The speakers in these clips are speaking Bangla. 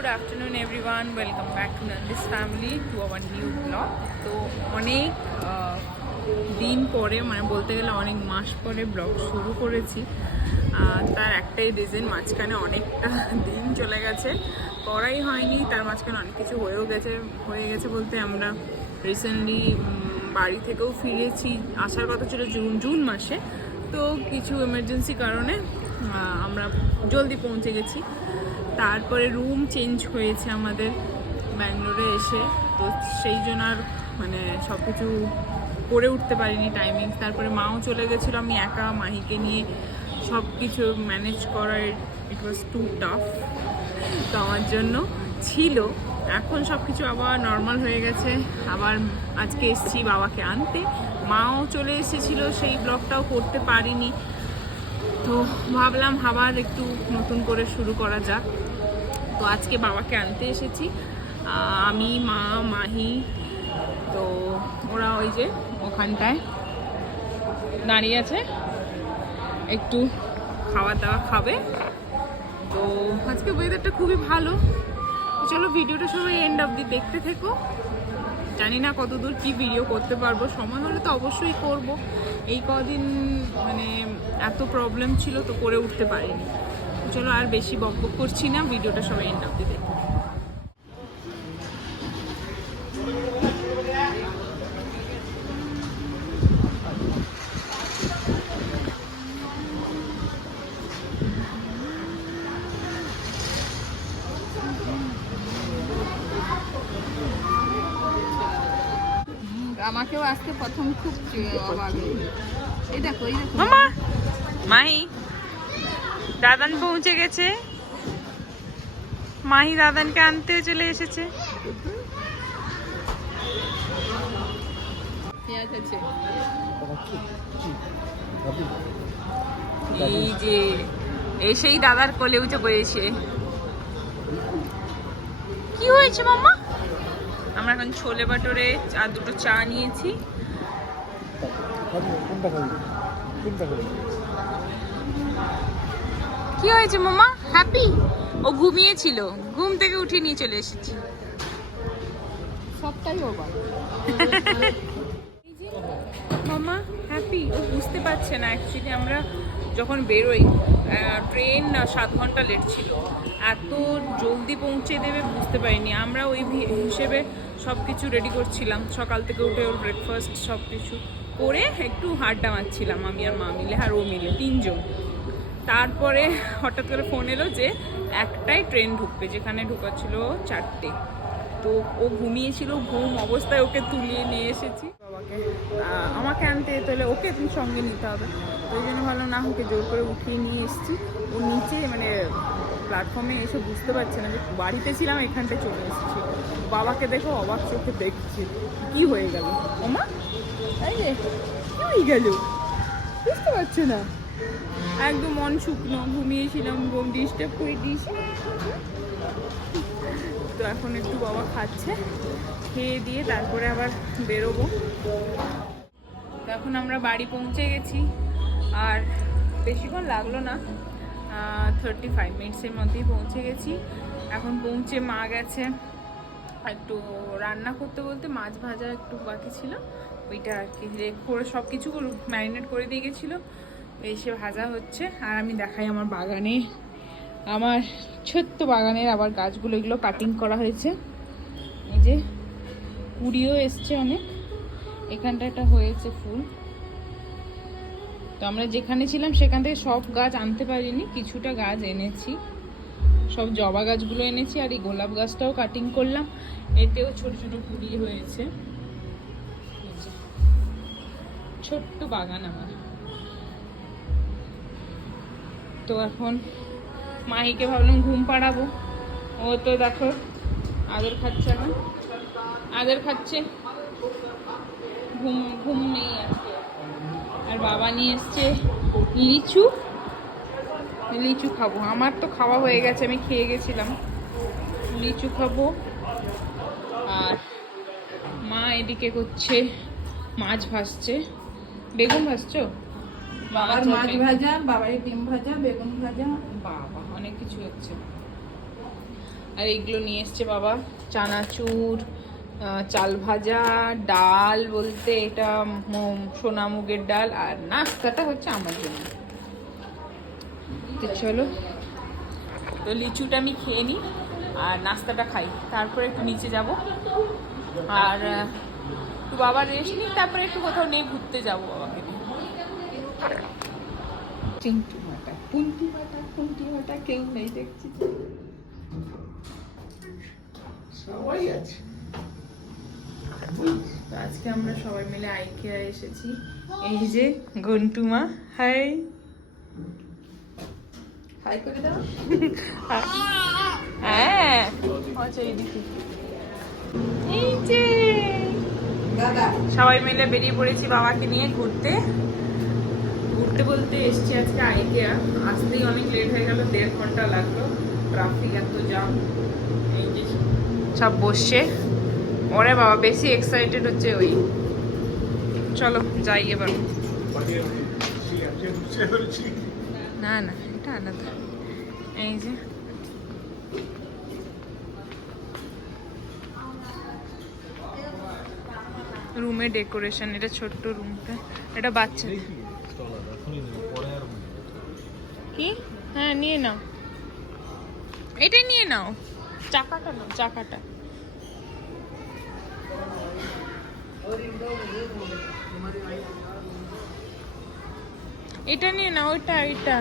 Good afternoon everyone, welcome back to Nandi's family to our new blog. তো অনেক দিন পরে, মানে বলতে গেলে অনেক মাস পরে ব্লগ শুরু করেছি। তার একটাই রিজন, মাঝখানে অনেকটা দিন চলে গেছে, করাই হয়নি। তার মাঝখানে অনেক কিছু হয়ে গেছে বলতে আমরা রিসেন্টলি বাড়ি থেকেও ফিরেছি। আসার কথা ছিল জুন মাসে, তো কিছু এমার্জেন্সি কারণে আমরা জলদি পৌঁছে গেছি। তারপরে রুম চেঞ্জ হয়েছে আমাদের ব্যাঙ্গালোরে এসে, তো সেই জন্য আর মানে সব কিছু করে উঠতে পারিনি টাইমিং। তারপরে মাও চলে গেছিলো, আমি একা মাহিকে নিয়ে সব কিছু ম্যানেজ করার ইট ওয়াজ টু টাফ তো আমার জন্য ছিল। এখন সব কিছু আবার নর্মাল হয়ে গেছে। আবার আজকে এসেছি বাবাকে আনতে, মাও চলে এসেছিলো, সেই ব্লগটাও করতে পারিনি। তো ভাবলাম আবার একটু নতুন করে শুরু করা যাক। তো আজকে বাবাকে আনতে এসেছি, আমি, মা, মাহি। তো ওরা ওই যে ওখানটায় দাঁড়িয়ে আছে, একটু খাওয়া দাওয়া খাবে। তো আজকে ওয়েদারটা খুবই ভালো। চলো ভিডিওটা সবাই এন্ড অবধি দেখতে থেকো। জানি না কতদূর কি ভিডিও করতে পারবো, সময় হলে তো অবশ্যই করব। এই কদিন মানে এত প্রবলেম ছিল তো করে উঠতে পারিনি। চলো আর বেশি বকবক করছি না, ভিডিওটা সবাই এন্ড অবধি দেখো। আমাকেও আজকে প্রথম খুব অবাক। এই দেখো মামা, মাহি দাদান পৌঁছে গেছে। মাহি দাদানকে আনতে চলে এসেছে। পেঁয়াজ আছে। এই যে এসেই দাদার কোলে উঠে বসেছে। কি হয়েছে মামা? আমরা এখন ছোলে বাটোরে আর দুটো চা নিয়েছি। কি হয়েছে মামা? হ্যাপি? ও ঘুমিয়েছিল, ঘুম থেকে উঠে নিয়ে চলে এসেছি। সবটাই ওভার। মামা হ্যাপি? ও বুঝতে পারছে না অ্যাকচুয়ালি আমরা যখন বেরোই ট্রেন 7 ঘন্টা লেট ছিল, এত জলদি পৌঁছে দেবে বুঝতে পারিনি। আমরা ওই হিসেবে সব কিছু রেডি করছিলাম, সকাল থেকে উঠে ওর ব্রেকফাস্ট সব কিছু করে একটু আড্ডা মারছিলাম আমি আর মা মিলে, আর ও মিলে 3 জন। তারপরে হঠাৎ করে ফোন এলো যে একটাই ট্রেন ঢুকবে, যেখানে ঢুকাচ্ছিল 4টে। তো ও ঘুমিয়েছিল, ঘুম অবস্থায় ওকে তুলিয়ে নিয়ে এসেছি বাবাকে। আমাকে আনতে যেতে হলে ওকে তুমি সঙ্গে নিতে হবে, ওই জন্য ভালো না, ওকে জোর করে উঠিয়ে নিয়ে এসেছি। ও নিচে মানে প্ল্যাটফর্মে এসে বুঝতে পারছে না যে বাড়িতে ছিলাম, এখানটায় চলে এসেছি। বাবাকে দেখো অবাক চোখে দেখছি, কি হয়ে গেল ওমা, তাই যে কি হয়ে গেল বুঝতে পারছে না, একদম মন শুকনো, ঘুমিয়েছিলাম, ঘুম ডিস্টার্ব করে দিয়েছি। তো এখন একটু বাবা খাচ্ছে, খেয়ে দিয়ে তারপরে আবার বেরোবো। তো এখন আমরা বাড়ি পৌঁছে গেছি, আর বেশিক্ষণ লাগলো না, 35 মিনিটসের মধ্যেই পৌঁছে গেছি। এখন পৌঁছে মা গেছে একটু রান্না করতে, বলতে মাছ ভাজা একটু বাকি ছিল, ওইটা আর কি করে সব কিছু ম্যারিনেট করে দিয়ে গেছিলো, এসে ভাজা হচ্ছে। আর আমি দেখাই আমার বাগানে, আমার ছোট্ট বাগানের আবার গাছগুলো, এগুলো কাটিং করা হয়েছে। এই যে কুড়িও এসছে অনেক, এখানটা একটা হয়েছে ফুল। তো আমরা যেখানে ছিলাম সেখান থেকে সব গাছ আনতে পারিনি, কিছুটা গাছ এনেছি, সব জবা গাছগুলো এনেছি। আর এই গোলাপ গাছটাও কাটিং করলাম, এতেও ছোট ছোট কুড়ি হয়েছে। ছোট্ট বাগান আমার। তো এখন মাহিকে ভাবলাম ঘুম পাড়াবো, ও তো দেখো আদর খাচ্ছে, এখন আদর খাচ্ছে, ঘুম নেই আজকে। আর বাবা নিয়ে এসছে লিচু খাবো। আমার তো খাওয়া হয়ে গেছে, আমি খেয়ে গেছিলাম। লিচু খাবো। আর মা এদিকে করছে মাছ ভাজছে, বেগুন ভাজছো? বাবার মাছ ভাজা, বাবার ডিম ভাজা, বেগুন ভাজা, বাবা অনেক কিছু হচ্ছে। আর এইগুলো নিয়ে এসছে বাবা, চানাচুর, চাল ভাজা, ডাল বলতে এটা সোনা মুগের ডাল, আর নাস্তাটা হচ্ছে আমার জন্য। তো চলো, তো লিচুটা আমি খেয়ে নিই আর নাস্তাটা খাই, তারপরে একটু নিচে যাব আর একটু বাবা রেস্ট নিই, তারপরে একটু কোথাও নিয়ে ঘুরতে যাবো বাবাকে নিয়ে। চিংটি মাটা, পুন্টি মাটা কেউ নেই দেখছি। সবাই আছে। তো আজকে আমরা সবাই মিলে আইকিয়া এসেছি। এই যে গন্টুমা, হাই হাই করে দাও। হ্যাঁ, আচ্ছা এইদিকে এই যে দাদা সবাই মিলে বেরিয়ে পড়েছি বাবাকে নিয়ে ঘুরতে। ঘুরতে বলতে এসছি আজকে আইকিয়া, আসতেই অনেক লেট হয়ে গেল, 1.5 ঘন্টা লাগলো, ট্রাফিক এত জাম। এই যে সব বসছে, ওরে বাবা বেশি এক্সাইটেড হচ্ছে ওই। চলো যাই এবার। না না, এটা আলাদা। এই যে রুমে ডেকোরেশন, এটা ছোট্ট রুমটা, এটা বাচ্চা। কি? হ্যাঁ নিয়ে নাও, এটাই নিয়ে নাও, চাকাটা নাও, চাকাটা। এটা নিয়ে নাও, ওইটা এটা।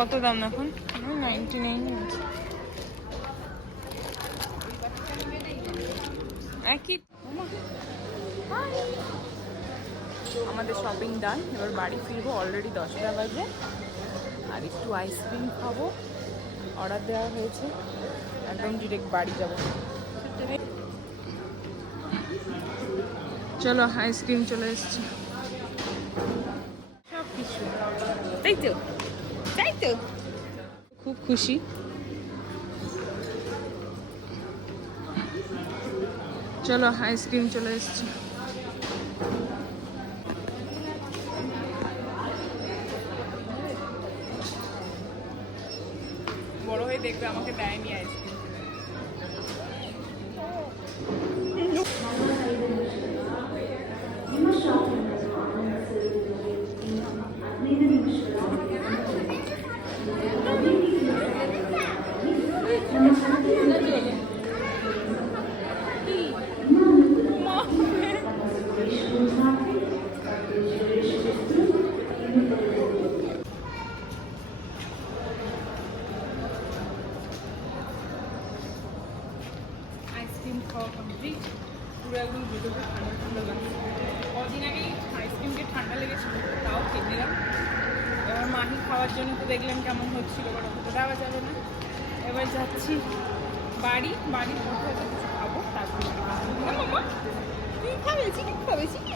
কত দাম এখন? 99 একই। আমাদের শপিং ডান, এবার বাড়ি ফিরবো, অলরেডি 10টা বাজে। আর একটু আইসক্রিম খাবো, অর্ডার দেওয়া হয়েছে, একদম ডিরেক্ট বাড়ি যাবো। চলো, আইসক্রিম চলে এসছে, সব কিছু, তাই তো তাই তো, খুব খুশি। চলো, আইসক্রিম চলে এসছে। বড় হয়ে দেখবে আমাকে দেয়নি আইসক্রিম। আইসক্রিম খাওয়া কমপ্লিট, পুরো একদম ভিতরে ঠান্ডা ঠান্ডা লাগছে। কদিন আগেই আইসক্রিমকে ঠান্ডা লেগেছিল, তাও খেয়ে নিলাম। এবার মাহি খাওয়ার জন্য তো দেখলাম কেমন হচ্ছিল, এবার ওকে তো দেওয়া যাবে না। এবার যাচ্ছি বাড়ির পথে কিছু খাবো, তারপরে তুই খাবে, চিকেন খাবে, চিকেন।